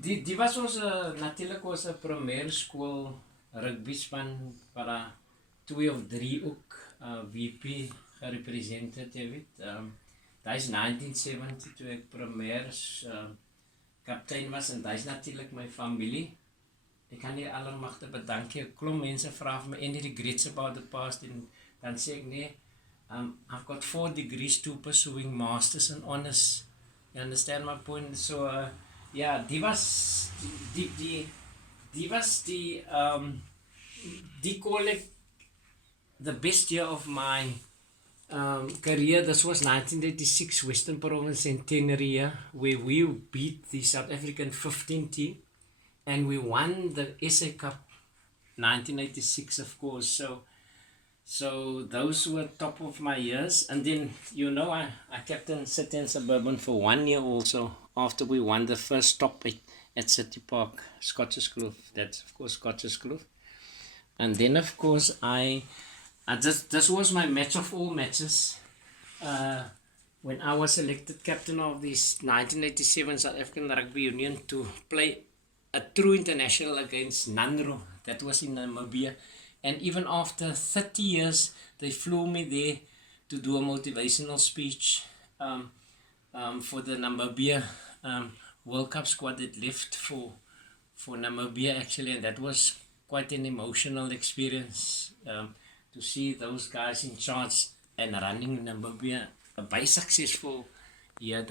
die was ons natuurlijk onze primaire school rugby span waar 2 of 3 ook VP gerepresenteerd, jy weet. Dat is 1970 toe ek primair kaptein was en dat is natuurlijk mijn familie. Ik kan hier allermagte bedanken. Klom mensen vragen me any regrets about the past en dan zeg ik nee. I've got 4 degrees to pursuing masters and honors. You understand my point? So yeah, die call it the best year of my career. This was 1986 Western Province Centenary, where we beat the South African 15 team and we won the SA Cup 1986, of course. So those were top of my years. And then, you know, I captained City and Suburban for 1 year also after we won the first stop at City Park, Scottish Kloof. That's, of course, Scottish Kloof. And then, of course, this was my match of all matches. When I was selected captain of this 1987 South African Rugby Union to play a true international against Nanro. That was in Namibia. And even after 30 years, they flew me there to do a motivational speech for the Namibia World Cup squad that left for Namibia actually, and that was quite an emotional experience to see those guys in charge and running Namibia a very successful year.